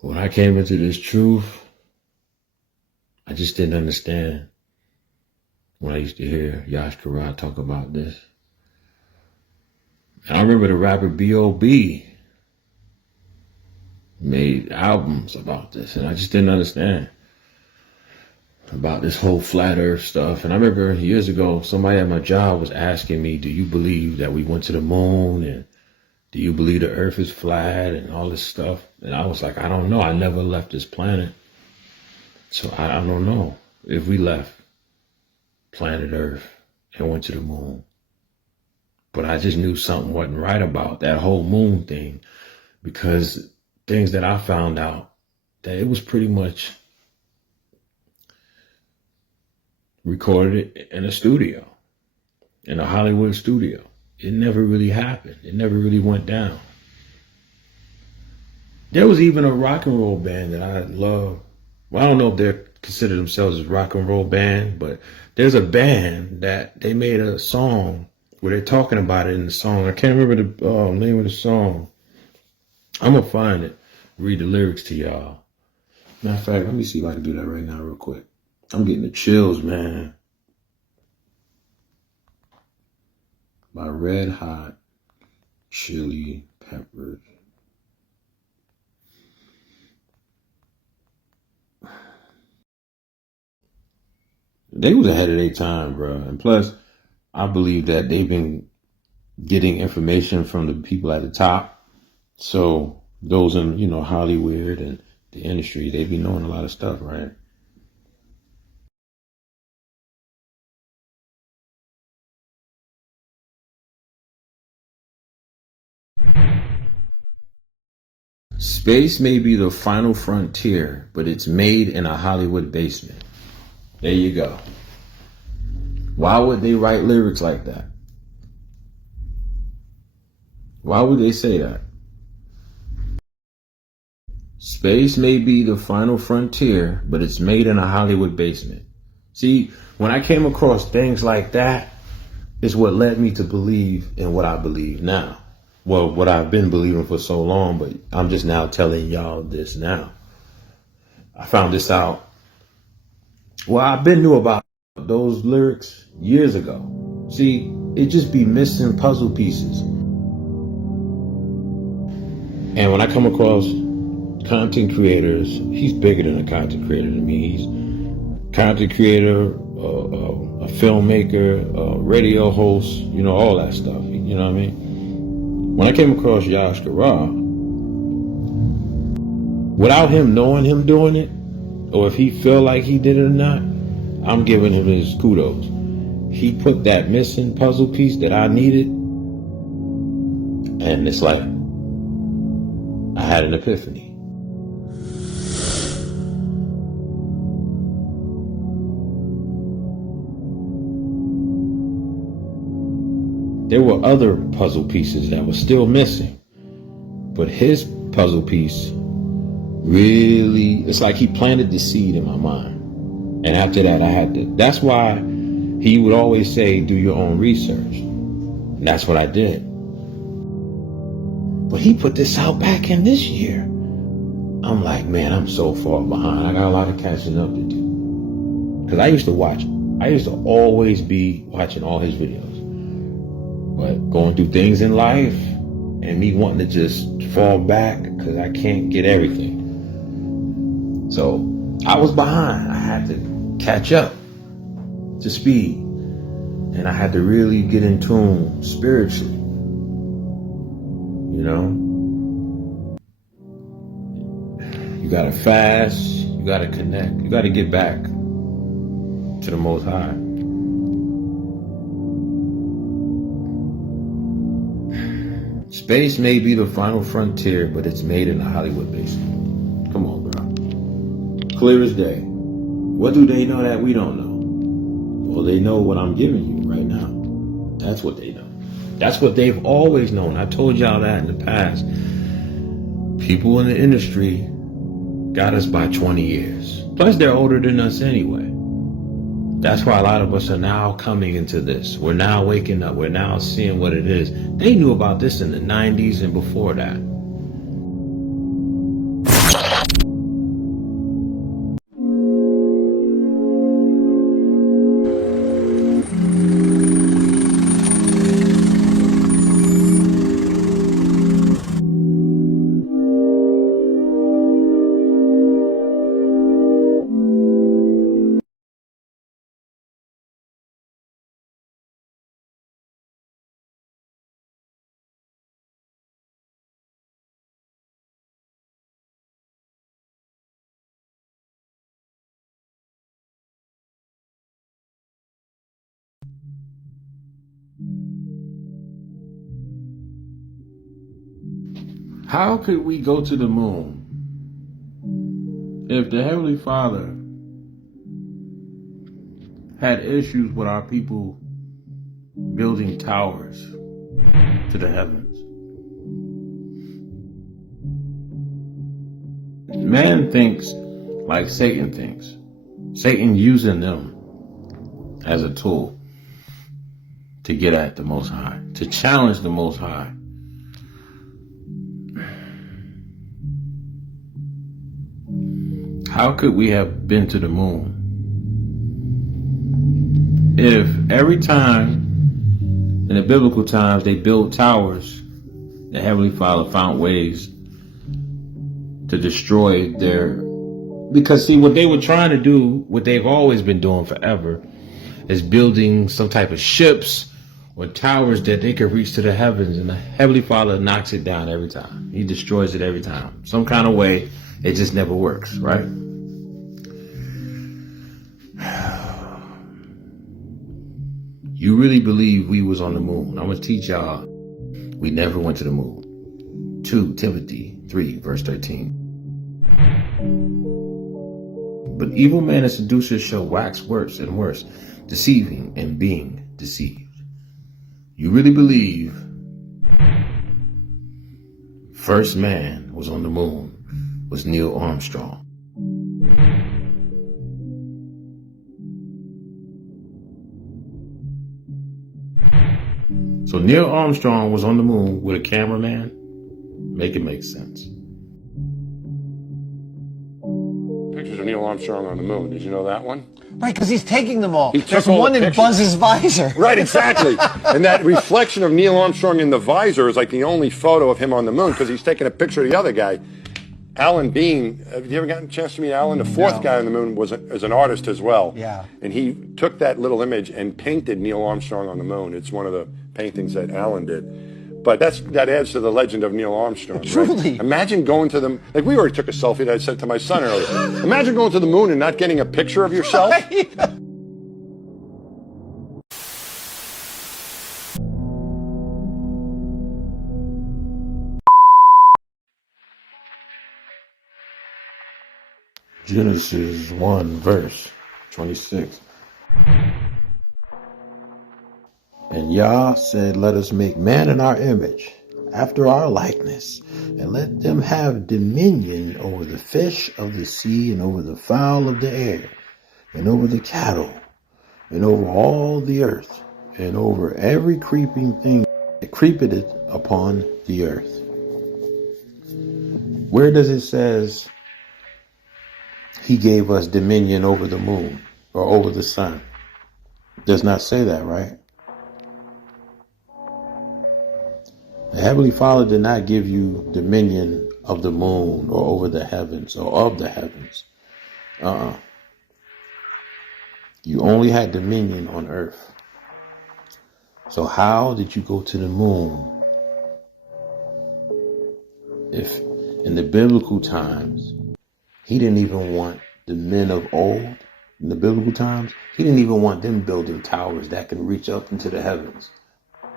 When I came into this truth, I just didn't understand when I used to hear Yash Karad talk about this. And I remember the rapper B.O.B. made albums about this, and I just didn't understand about this whole flat earth stuff. And I remember years ago, somebody at my job was asking me, do you believe that we went to the moon? And do you believe the earth is flat and all this stuff? And I was like, I don't know. I never left this planet. So I don't know if we left planet Earth and went to the moon. But I just knew something wasn't right about that whole moon thing, because things that I found out, that it was pretty much recorded in a studio, in a Hollywood studio. It never really happened. It never really went down. There was even a rock and roll band that I love. Well, I don't know if they're considered themselves a rock and roll band, but there's a band that they made a song where they're talking about it in the song. I can't remember the name of the song. I'm going to find it, read the lyrics to y'all. Matter of fact, let me see if I can do that right now real quick. I'm getting the chills, man. By Red Hot Chili Peppers. They was ahead of their time, bro. And plus, I believe that they've been getting information from the people at the top. So those in, Hollywood and the industry, they be knowing a lot of stuff, right? Space may be the final frontier, but it's made in a Hollywood basement. There you go. Why would they write lyrics like that? Why would they say that? Space may be the final frontier, but it's made in a Hollywood basement. See, when I came across things like that, is what led me to believe in what I believe now. Well, what I've been believing for so long, but I'm just now telling y'all this now. I found this out. Well, I've been knew about those lyrics years ago. See, it just be missing puzzle pieces. And when I come across content creators, he's bigger than a content creator to me. He's a content creator, a filmmaker, a radio host, all that stuff. You know what I mean? When I came across Yash Karad, without him knowing him doing it, or if he felt like he did it or not, I'm giving him his kudos. He put that missing puzzle piece that I needed, and it's like I had an epiphany. There were other puzzle pieces that were still missing, but his puzzle piece really, it's like he planted the seed in my mind. And after that, that's why he would always say, do your own research. And that's what I did. But he put this out back in this year. I'm like, man, I'm so far behind. I got a lot of catching up to do. Because I used to always be watching all his videos. But going through things in life and me wanting to just fall back because I can't get everything. So I was behind. I had to catch up to speed. And I had to really get in tune spiritually. You gotta fast, you gotta connect, you gotta get back to the Most High. Space may be the final frontier, but it's made in a Hollywood basement. Come on, bro. Clear as day. What do they know that we don't know? Well, they know what I'm giving you right now. That's what they know. That's what they've always known. I told y'all that in the past. People in the industry got us by 20 years. Plus, they're older than us anyway. That's why a lot of us are now coming into this. We're now waking up. We're now seeing what it is. They knew about this in the 90s and before that. How could we go to the moon if the Heavenly Father had issues with our people building towers to the heavens? Man thinks like Satan thinks. Satan using them as a tool to get at the Most High, to challenge the Most High. How could we have been to the moon if every time in the biblical times they built towers, the Heavenly Father found ways to destroy their... Because see, what they were trying to do, what they've always been doing forever, is building some type of ships or towers that they could reach to the heavens, and the Heavenly Father knocks it down every time. He destroys it every time. Some kind of way, it just never works, right? You really believe we was on the moon? I'm going to teach y'all we never went to the moon. 2 Timothy 3, verse 13. But evil men and seducers shall wax worse and worse, deceiving and being deceived. You really believe first man was on the moon was Neil Armstrong? So Neil Armstrong was on the moon with a cameraman? Make it make sense. Pictures of Neil Armstrong on the moon. Did you know that one? Right, because he's taking them all. There's one in Buzz's visor. Right, exactly. And that reflection of Neil Armstrong in the visor is like the only photo of him on the moon, because he's taking a picture of the other guy. Alan Bean, have you ever gotten a chance to meet Alan? The fourth guy on the moon is an artist as well. Yeah. And he took that little image and painted Neil Armstrong on the moon. It's one of the paintings that Alan did. But that adds to the legend of Neil Armstrong. Truly. Right? Imagine going to the... Like, we already took a selfie that I said to my son earlier. Imagine going to the moon and not getting a picture of yourself. Genesis 1, verse 26. And Yah said, let us make man in our image, after our likeness, and let them have dominion over the fish of the sea, and over the fowl of the air, and over the cattle, and over all the earth, and over every creeping thing that creepeth upon the earth. Where does it says he gave us dominion over the moon or over the sun? It does not say that, right? The Heavenly Father did not give you dominion of the moon or over the heavens or of the heavens. You only had dominion on earth. So how did you go to the moon if in the biblical times he didn't even want the men of old? In the biblical times, he didn't even want them building towers that can reach up into the heavens,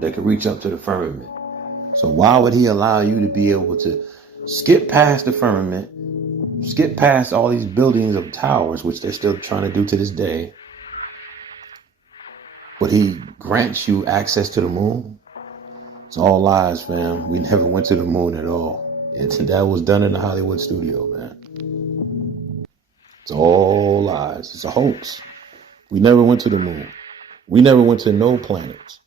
that can reach up to the firmament. So why would he allow you to be able to skip past the firmament, skip past all these buildings of towers, which they're still trying to do to this day, but he grants you access to the moon? It's all lies, fam. We never went to the moon at all. That was done in the Hollywood studio, man. It's all lies. It's a hoax. We never went to the moon. We never went to no planets.